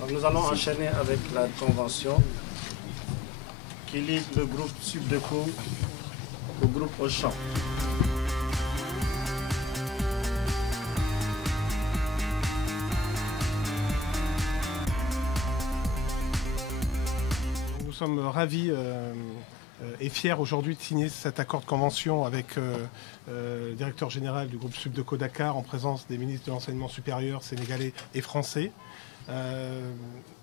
Donc nous allons enchaîner avec la convention qui lie le groupe Subdeco au groupe Auchan. Nous sommes ravis et fiers aujourd'hui de signer cet accord de convention avec le directeur général du groupe Subdeco Dakar en présence des ministres de l'enseignement supérieur sénégalais et français.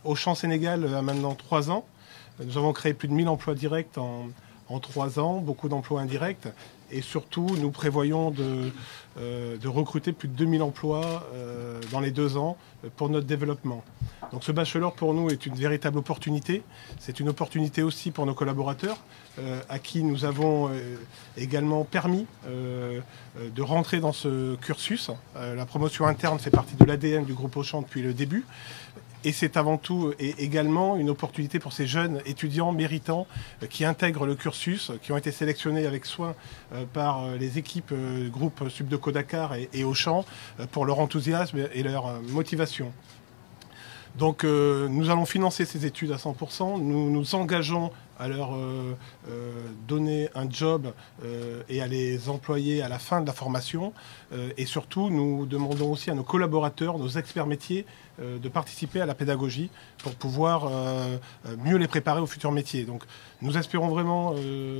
Auchan Sénégal a maintenant 3 ans. Nous avons créé plus de 1000 emplois directs en 3 ans, beaucoup d'emplois indirects. Et surtout, nous prévoyons de recruter plus de 2000 emplois dans les 2 ans pour notre développement. Donc ce bachelor pour nous est une véritable opportunité. C'est une opportunité aussi pour nos collaborateurs à qui nous avons également permis de rentrer dans ce cursus. La promotion interne fait partie de l'ADN du groupe Auchan depuis le début. Et c'est avant tout et également une opportunité pour ces jeunes étudiants méritants qui intègrent le cursus, qui ont été sélectionnés avec soin par les équipes groupe Subdeco Dakar et Auchan pour leur enthousiasme et leur motivation. Donc nous allons financer ces études à 100%, nous nous engageons à leur donner un job et à les employer à la fin de la formation. Et surtout, nous demandons aussi à nos collaborateurs, nos experts métiers, de participer à la pédagogie pour pouvoir mieux les préparer aux futurs métiers. Donc nous espérons vraiment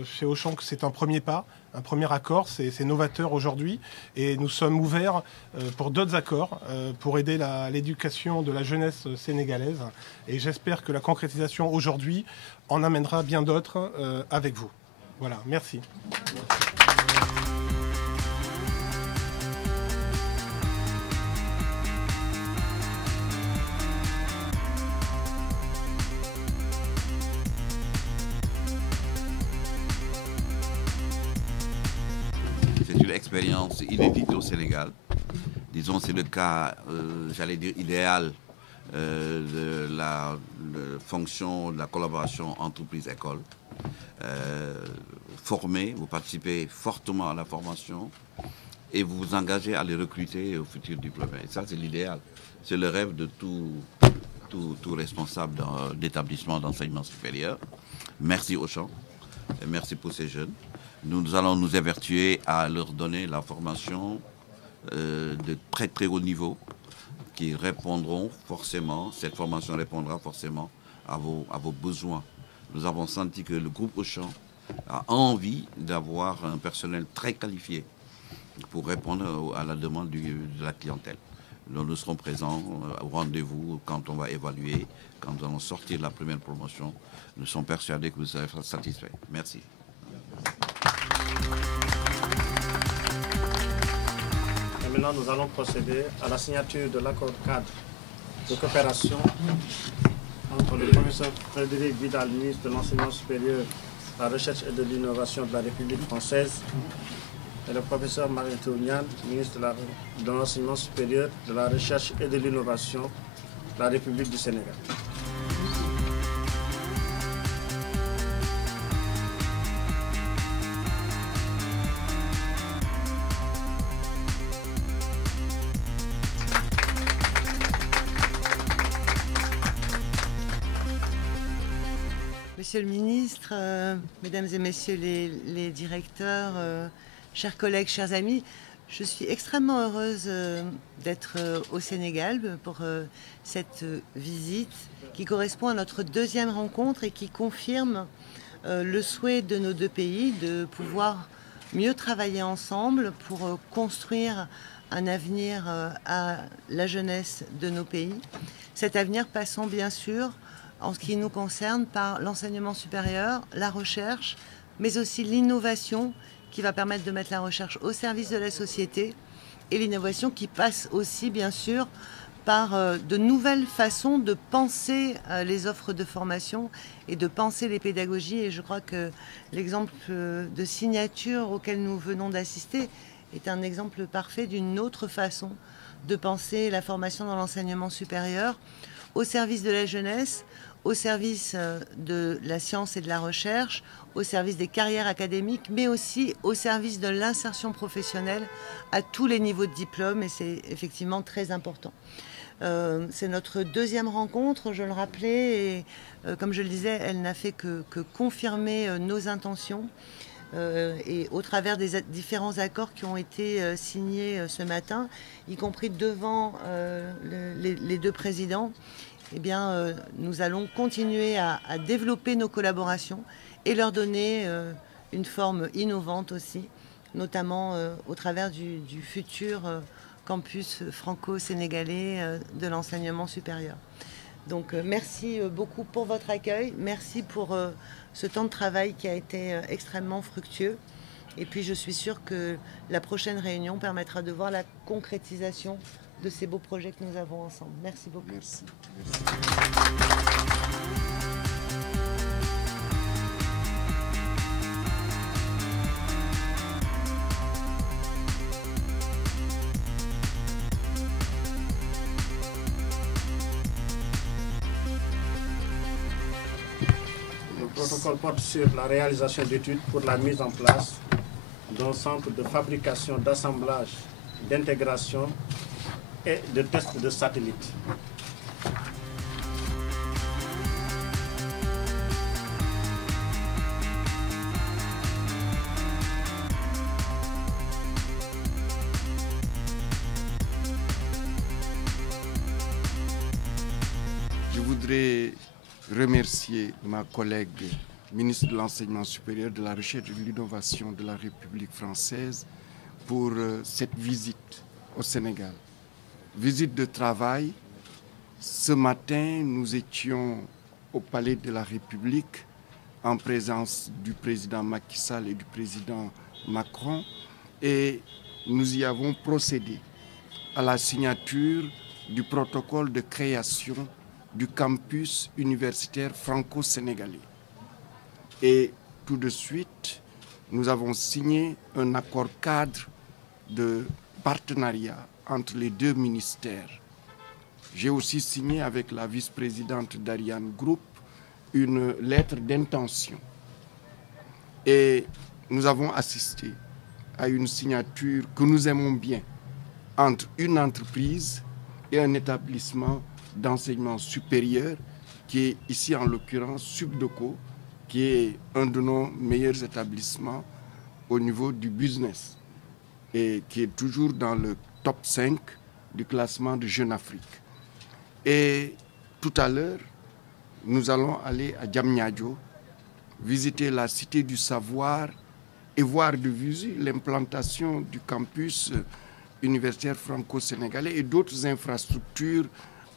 chez Auchan que c'est un premier pas, un premier accord, c'est novateur aujourd'hui et nous sommes ouverts pour d'autres accords pour aider l'éducation de la jeunesse sénégalaise et j'espère que la concrétisation aujourd'hui en amènera bien d'autres avec vous. Voilà, merci. C'est une expérience inédite au Sénégal. Disons, c'est le cas, j'allais dire, idéal de la fonction de la collaboration entreprise-école. Former, vous participez fortement à la formation et vous vous engagez à les recruter aux futurs diplômés. Et ça, c'est l'idéal. C'est le rêve de tout responsable d'établissement d'enseignement supérieur. Merci Auchan et merci pour ces jeunes. Nous allons nous évertuer à leur donner la formation de très très haut niveau qui répondront forcément, cette formation répondra forcément à vos besoins. Nous avons senti que le groupe Auchan a envie d'avoir un personnel très qualifié pour répondre à la demande de la clientèle. Nous serons présents au rendez-vous quand on va évaluer, quand nous allons sortir de la première promotion. Nous sommes persuadés que vous serez satisfaits. Merci. Et maintenant, nous allons procéder à la signature de l'accord cadre de coopération entre le professeur Frédéric Vidal, ministre de l'Enseignement supérieur, de la Recherche et de l'Innovation de la République française, et le professeur Mariétou Niane, ministre de l'Enseignement supérieur, de la Recherche et de l'Innovation de la République du Sénégal. Monsieur le ministre, mesdames et messieurs les directeurs, chers collègues, chers amis, je suis extrêmement heureuse d'être au Sénégal pour cette visite qui correspond à notre 2e rencontre et qui confirme le souhait de nos 2 pays de pouvoir mieux travailler ensemble pour construire un avenir à la jeunesse de nos pays. Cet avenir passant bien sûr en ce qui nous concerne par l'enseignement supérieur, la recherche, mais aussi l'innovation qui va permettre de mettre la recherche au service de la société et l'innovation qui passe aussi bien sûr par de nouvelles façons de penser les offres de formation et de penser les pédagogies. Et je crois que l'exemple de signature auquel nous venons d'assister est un exemple parfait d'une autre façon de penser la formation dans l'enseignement supérieur au service de la jeunesse, au service de la science et de la recherche, au service des carrières académiques, mais aussi au service de l'insertion professionnelle à tous les niveaux de diplôme, et c'est effectivement très important. C'est notre deuxième rencontre, je le rappelais, et comme je le disais, elle n'a fait que confirmer nos intentions. Et au travers des différents accords qui ont été signés ce matin, y compris devant les deux présidents, eh bien, nous allons continuer à développer nos collaborations et leur donner une forme innovante aussi, notamment au travers du futur campus franco-sénégalais de l'enseignement supérieur. Donc merci beaucoup pour votre accueil, merci pour ce temps de travail qui a été extrêmement fructueux. Et puis je suis sûre que la prochaine réunion permettra de voir la concrétisation de ces beaux projets que nous avons ensemble. Merci beaucoup. Merci. Le protocole porte sur la réalisation d'études pour la mise en place d'un centre de fabrication, d'assemblage, d'intégration et de tests de satellites. Je voudrais remercier ma collègue ministre de l'Enseignement supérieur, de la Recherche et de l'Innovation de la République française pour cette visite au Sénégal. Visite de travail. Ce matin, nous étions au Palais de la République en présence du président Macky Sall et du président Macron et nous y avons procédé à la signature du protocole de création du campus universitaire franco-sénégalais. Et tout de suite, nous avons signé un accord cadre de partenariat entre les deux ministères. J'ai aussi signé avec la vice-présidente d'Ariane Group une lettre d'intention. Et nous avons assisté à une signature que nous aimons bien entre une entreprise et un établissement d'enseignement supérieur qui est ici en l'occurrence Subdeco, qui est un de nos meilleurs établissements au niveau du business et qui est toujours dans le top 5 du classement de Jeune Afrique. Et tout à l'heure, nous allons aller à Diamniadio, visiter la Cité du Savoir et voir de visu l'implantation du campus universitaire franco-sénégalais et d'autres infrastructures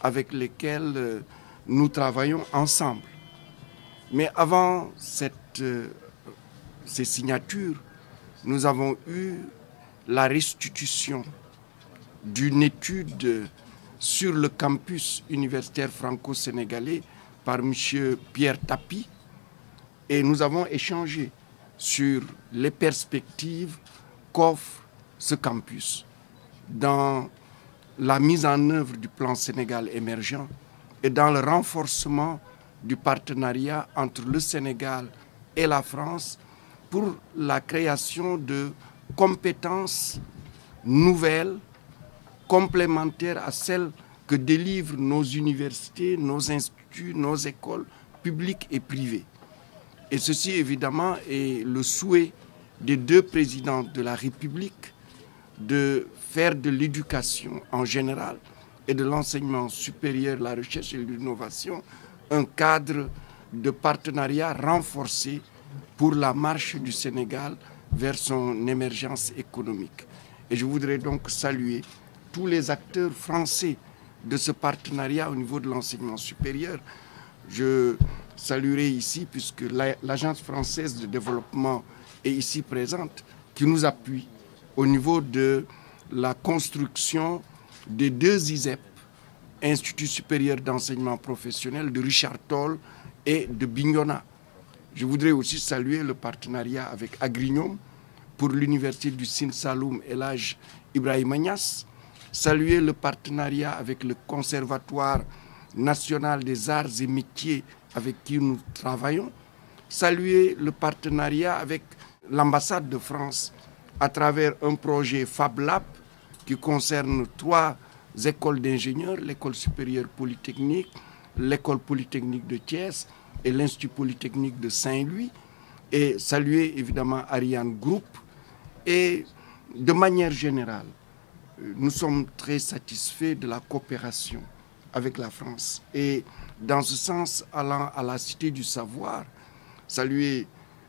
avec lesquelles nous travaillons ensemble. Mais avant ces signatures, nous avons eu la restitution d'une étude sur le campus universitaire franco-sénégalais par M. Pierre Tapi et nous avons échangé sur les perspectives qu'offre ce campus dans la mise en œuvre du plan Sénégal émergent et dans le renforcement du partenariat entre le Sénégal et la France pour la création de compétences nouvelles, complémentaires à celles que délivrent nos universités, nos instituts, nos écoles publiques et privées. Et ceci, évidemment, est le souhait des deux présidents de la République de faire de l'éducation en général et de l'enseignement supérieur, la recherche et l'innovation, un cadre de partenariat renforcé pour la marche du Sénégal vers son émergence économique. Et je voudrais donc saluer tous les acteurs français de ce partenariat au niveau de l'enseignement supérieur. Je saluerai ici, puisque l'Agence française de développement est ici présente, qui nous appuie au niveau de la construction des deux ISEP, Institut supérieur d'enseignement professionnel de Richard Toll et de Bignona. Je voudrais aussi saluer le partenariat avec Agrignum pour l'université du Sine Saloum El Hadj Ibrahima Niass, saluer le partenariat avec le Conservatoire national des arts et métiers avec qui nous travaillons, saluer le partenariat avec l'ambassade de France à travers un projet Fab Lab qui concerne 3 écoles d'ingénieurs, l'école supérieure polytechnique, l'école polytechnique de Thiès et l'Institut polytechnique de Saint-Louis, et saluer évidemment Ariane Group. Et de manière générale, nous sommes très satisfaits de la coopération avec la France. Et dans ce sens, allant à la Cité du Savoir, saluer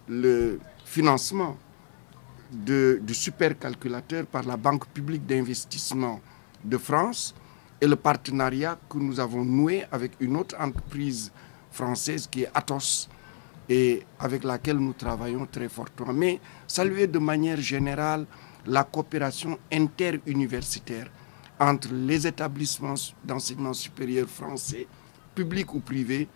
le financement du supercalculateur par la Banque publique d'investissement de France et le partenariat que nous avons noué avec une autre entreprise française qui est Atos et avec laquelle nous travaillons très fortement. Mais saluer de manière générale la coopération interuniversitaire entre les établissements d'enseignement supérieur français, publics ou privés,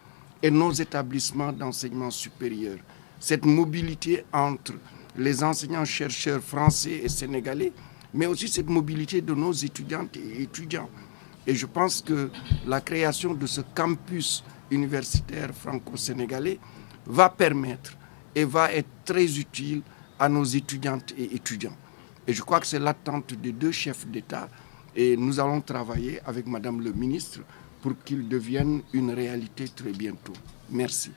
et nos établissements d'enseignement supérieur. Cette mobilité entre les enseignants-chercheurs français et sénégalais, mais aussi cette mobilité de nos étudiantes et étudiants. Et je pense que la création de ce campus universitaire franco-sénégalais va permettre et va être très utile à nos étudiantes et étudiants. Et je crois que c'est l'attente des deux chefs d'État et nous allons travailler avec Madame le ministre pour qu'il devienne une réalité très bientôt. Merci.